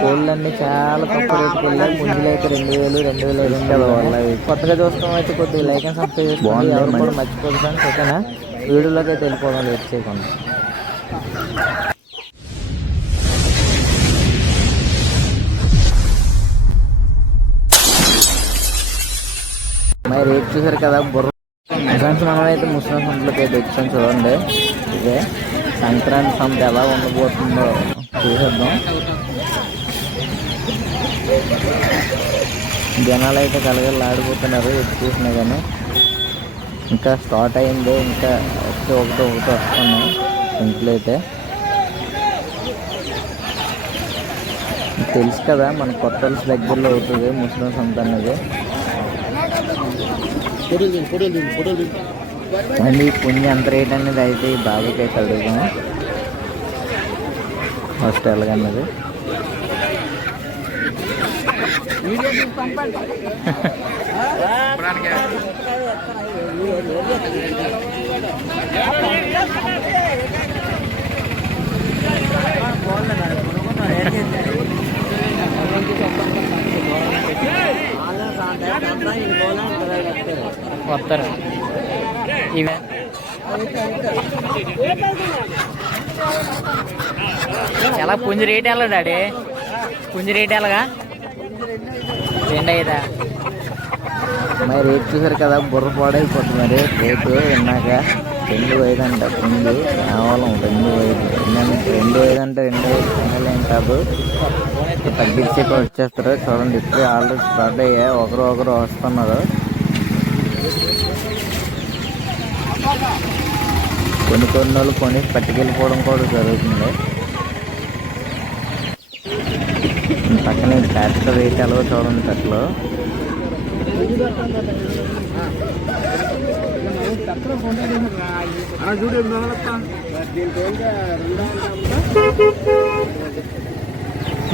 కోళ్ళన్నీ చాలా తక్కువ రేటుకి వెళ్ళాయి పుంజులు అయితే రెండు వేలు రెండు వేల ఐదు వందలు కొత్తగా చూస్తాం అయితే కొద్దిగా లైక్ అండ్ సబ్స్క్రైబ్ చేసుకోండి ఎవరు కూడా మర్చిపోదు ఫ్రెండ్స్ ఓకేనా వీడియోలోకి అయితే వెళ్ళిపోవడం లేట్ చేయకుండా మరి రేట్ చూసారు కదా బుర్ర ఫ్రెండ్స్ మనం అయితే ముస్లిం సంతలోకి అయితే వచ్చాం చూడండి. ఇదే సంక్రాంతి సంత ఎలా ఉండబోతుందో చూసేద్దాం. జనాలు అయితే కలగలు ఆడిపోతున్నారు ఎటు చూసినా కానీ ఇంకా స్టార్ట్ అయింది ఇంకా ఒకటి ఒకటి ఒకటి వస్తున్నాయి ఇంట్లో అయితే. తెలుసు కదా మన కొత్త దగ్గరలో అవుతుంది ముస్లిం సంత అనేది. అండి పుణ్య ఎంత రేట్ అనేది అయితే ఈ బాబుకి అయితే అడుగుతాం ఫస్ట్ ఎలాగన్నది వస్తారు. ఇవే. ఎలా పుంజి రేట్ ఎలా డాడీ? పుంజి రేట్ ఎలాగా? రెండు ఐదా మరి రేట్ చూసారు కదా బుర్ర పాడైపోతుంది మరి. రేటు విన్నాక రెండు ఐదు అంట పుంజు కేవలం రెండు ఐదు. రెండు రెండు ఐదు అంటే రెండు ఐదు కొనలేం కాదు. తగ్గించి వచ్చేస్తారు. చూడండి ఇప్పుడే ఆల్రెడీ స్టార్ట్ అయ్యా ఒకరు ఒకరు వస్తున్నారు. కొన్ని కొన్ని వాళ్ళు కొని పట్టుకెళ్ళిపోవడం కూడా జరుగుతుంది. పక్కన ట్రాక్టర్ రేట్ ఎలా చూడండి అట్లా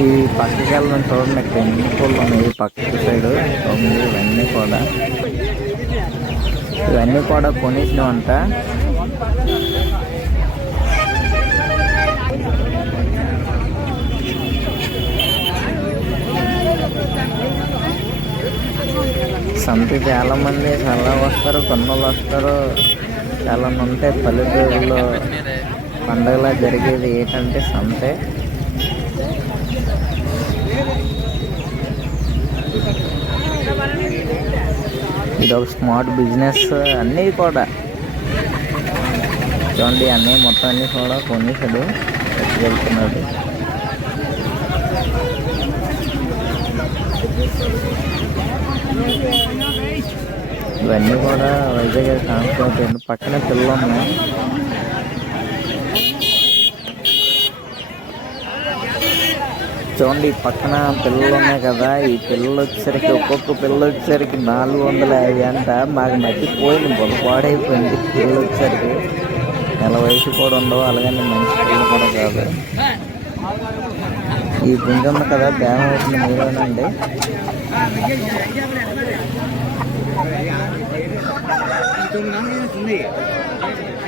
ఈ పక్కకి వెళ్ళడం చూడండి ఇక్కడ ఎన్ని పూలు ఉన్నాయి పక్క సైడ్. చూడండి ఇవన్నీ కూడా. ఇవన్నీ కూడా కొనేసినామంట. సంత చాలా మంది చాలా వస్తారు పన్నులు వస్తారు. చాలా మంది ఉంటాయి పల్లెటూరులో పండగలా జరిగేది ఏంటంటే సంతే. ఇది ఒక స్మార్ట్ బిజినెస్ అన్నీ కూడా. చూడండి అన్నీ మొత్తం అన్నీ కూడా కొనేసాడు వెళ్తున్నాడు? ఇవన్నీ కూడా వైజాగ్ ట్రాన్స్పోర్ట్ అండి పక్కనే పిల్లలు చూడండి పక్కన పిల్లలు ఉన్నాయి కదా. ఈ పిల్లలు వచ్చేసరికి ఒక్కొక్క పిల్లలు వచ్చేసరికి నాలుగు వందల యాభై అంట. మాకు మర్చిపోయింది బొల పాడైపోయింది. పిల్లలు వచ్చేసరికి నెల వయసు కూడా ఉండవు అలాగని మంచి పిల్లలు కూడా కాదు. ఈ పుంజ ఉంది కదా డ్యామ్ అవుతుంది మీరేనండి తీసుకుని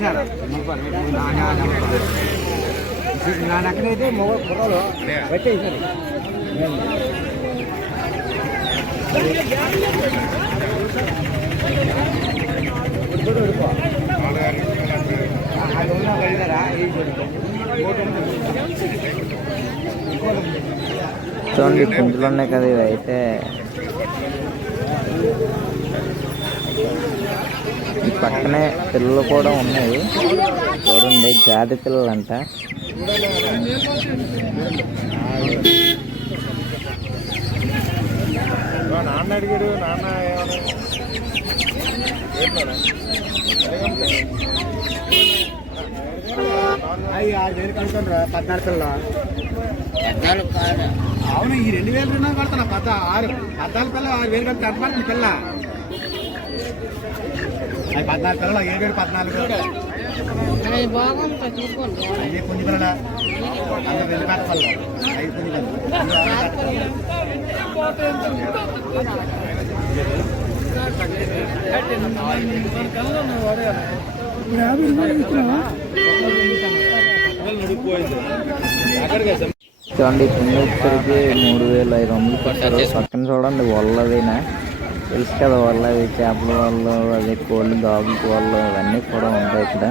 సార్ నాకనైతే మొగ కుర్రలు వచ్చేసారు Thank you. చూడండి పుంజులు ఉన్నాయి కదా ఇవి అయితే ఈ పక్కనే పిల్లలు కూడా ఉన్నాయి. చూడండి జాతి పిల్లలు అంట నాన్న అడిగాడు నాన్న ఏమన్నా అవి ఆరు వేలు కడుతుండ్రా పద్నాలుగు పిల్ల అవును ఈ రెండు వేలు రుణం కడుతున్నా పద్ద ఆరు పద్నాలుగు పిల్ల ఆరు వేలు కడితే పడుతుంది పిల్ల? అవి పద్నాలుగు పిల్లలు ఏడు వేలు పద్నాలుగు. అవి కొన్ని పిల్లల? అవి రెండు పేట పిల్లలు. అవి కొన్ని పిల్లలు. చూడండి పుణ్యక్షరికి మూడు వేల ఐదు వందలు పెట్టారు. పక్కన చూడండి వల్లదినా తెలుసు కదా వల్లవి చేపల వాళ్ళు అదే కోళ్ళు గాబులకి వాళ్ళు అవన్నీ కూడా ఉంటాయి ఇక్కడ.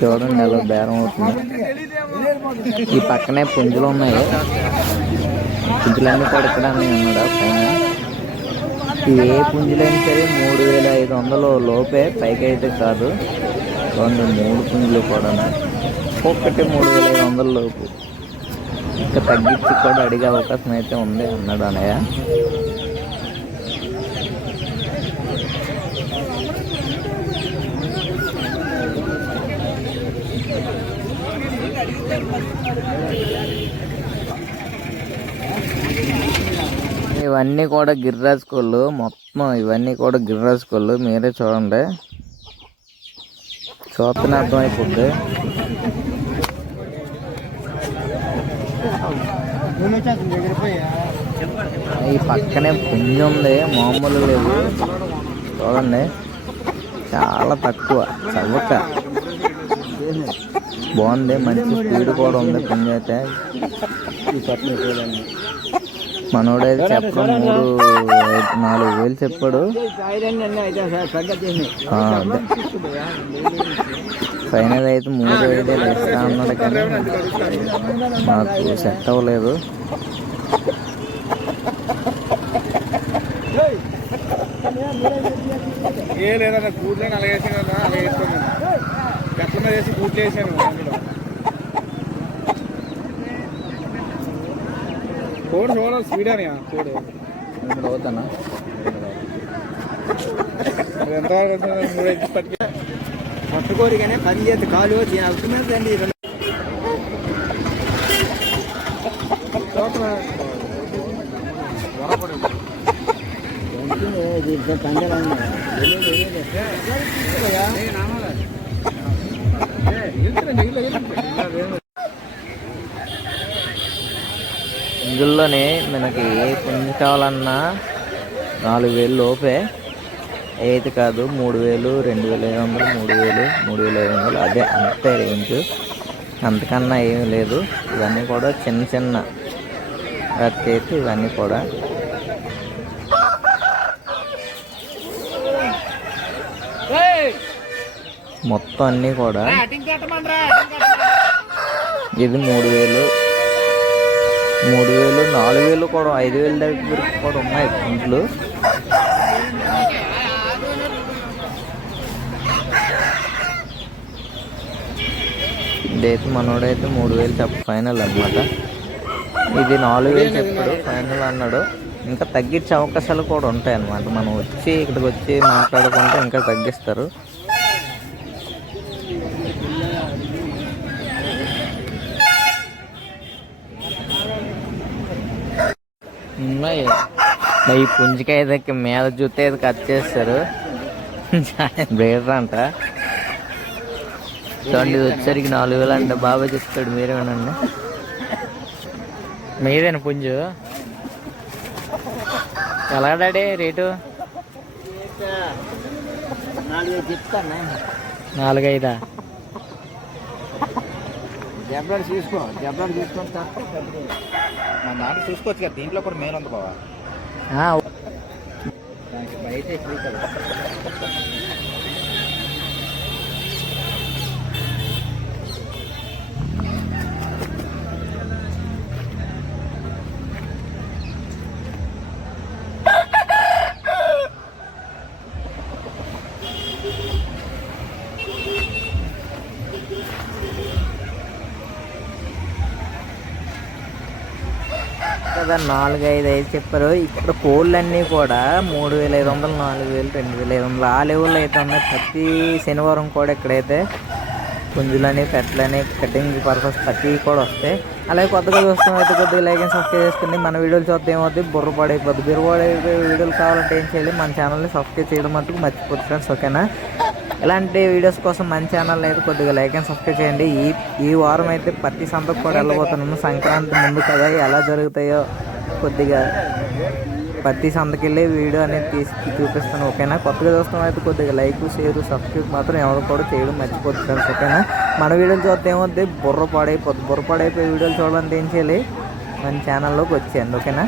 చూడండి ఎలా బేరం అవుతుంది. ఈ పక్కనే పుంజులు ఉన్నాయి. పుంజులన్నీ కూడా ఉన్నాడు పైన? ఏ పుంజులైనా సరే మూడు వేల ఐదు వందలు లోపే పైకి అయితే కాదు. రెండు మూడు పుంజులు కూడా ఒక్కటి మూడు వేల ఐదు వందల లోపు. ఇంకా తగ్గించి కూడా అడిగే అవకాశం అయితే ఉంది అన్నాడు అన్నయ్య. ఇవన్నీ కూడా గిరిరాజ్ కోళ్ళు. మొత్తం ఇవన్నీ కూడా గిరిరాజ్ కోళ్ళు. మీరే చూడండి. చూస్తేనే అర్థమైపోద్ది ఈ పక్కనే పుంజి ఉంది. మామూలు లేదు చూడండి. చాలా తక్కువ. చవక. బాగుంది. మంచి స్పీడ్ కూడా ఉంది పుంజి అయితే. ఈ పక్కన చూడండి మనోడైతే చెప్పడం మూడు నాలుగు వేలు చెప్పాడు. ఫైనల్ అయితే మూడు వేలు ఇస్తా అన్నాడు కానీ మాకు సెట్ అవ్వలేదు. ఏ లేదన్న గూట్లో అలాగే వేసాను కదా అలాగే గట్ల మీద వేసి గూట్లో వేసాను అందులో. కోడ్ చూడాలి స్పీడ్ అని కోడ్ ఇప్పుడు అవుతానా అది ఎంతవరకు వచ్చిందో మూడు ఎగ్స్ పట్టుకు పట్టుకోరిగానే పని చేతి కాలు అవుతుందండి ఇందులోనే మనకి పుంజు కావాలన్నా నాలుగు వేలు లోపే. ఏది కాదు మూడు వేలు రెండు వేల ఐదు వందలు మూడు వేలు మూడు వేల ఐదు వందలు అదే అంతే రేంజ్. అంతకన్నా ఏమీ లేదు. ఇవన్నీ కూడా చిన్న చిన్న అయితే ఇవన్నీ కూడా. మొత్తం అన్నీ కూడా. ఇది మూడు వేలు. మూడు వేలు నాలుగు వేలు కూడా ఐదు వేల దగ్గర కూడా ఉన్నాయి పుంజులు ఇదైతే మనోడైతే మూడు వేలు చెప్ప ఫైనల్ అన్నమాట. ఇది నాలుగు వేలు చెప్పాడు ఫైనల్ అన్నాడు. ఇంకా తగ్గించే అవకాశాలు కూడా ఉంటాయి అన్నమాట మనం వచ్చి ఇక్కడికి వచ్చి మాట్లాడుకుంటే ఇంకా తగ్గిస్తారు. ఉన్నాయి ఈ పుంజికాయ దగ్గర మీద చూస్తే ఇది కట్ చేస్తారు. బేటర్ అంట చూడండి వచ్చేసరికి నాలుగు వేలు అంట. బాబా చెప్తాడు మీరే మీదేనా పుంజు? ఎలా డాడీ రేటు? నాలుగైదా? జబ్బలు తీసుకో జబ్బలు తీసుకొని మన దాంట్లో చూసుకోవచ్చు కదా దీంట్లో కూడా మేలు ఉంది బాబా బయట కదా? నాలుగు ఐదు ఐదు చెప్పారు. ఇక్కడ కోళ్ళన్నీ కూడా మూడు వేల ఐదు వందలు నాలుగు వేలు రెండు వేల ఐదు వందలు. ఆ లెవెల్లో అయితే ఉన్నాయి. ప్రతి శనివారం కూడా ఇక్కడైతే పుంజులని పెట్టలని కటింగ్ పర్పస్ ప్రతి కూడా వస్తాయి. అలాగే కొత్తగా చూస్తున్నాం అయితే కొద్దిగా లైక్ అండ్ సబ్స్క్రైబ్ చేసుకుని మన వీడియోలు చూస్తే ఏమవుతుంది బుర్ర పాడైపోద్ది. బుర్ర వీడియోలు కావాలంటే ఏం చేయాలి? మన ఛానల్ని సబ్స్క్రైబ్ చేయడం మటుకు మర్చిపోతుంది ఫ్రెండ్స్ ఓకేనా ఇలాంటి వీడియోస్ కోసం మన ఛానల్ అయితే కొద్దిగా లైక్ అండ్ సబ్స్క్రైబ్ చేయండి. ఈ ఈ వారం అయితే ప్రతి సంతకు కూడా వెళ్ళబోతున్నాము. సంక్రాంతి ముందు కదా ఎలా జరుగుతాయో కొద్దిగా ప్రతి సంతకెళ్ళి వీడియో అనేది తీసి చూపిస్తాను ఓకేనా? కొత్తగా చూస్తాం అయితే కొద్దిగా లైక్ షేర్ సబ్స్క్రైబ్ మాత్రం ఎవరు కూడా చేయడం మర్చిపోతుంది ఫ్రెండ్స్ ఓకేనా? మన వీడియోలు చూస్తే ఏమవుతుంది బుర్ర పాడైపోతుంది బుర్ర పాడైపోయి వీడియోలు చూడాలంటే ఏం చేయాలి? మన ఛానల్లోకి వచ్చేయండి ఓకేనా?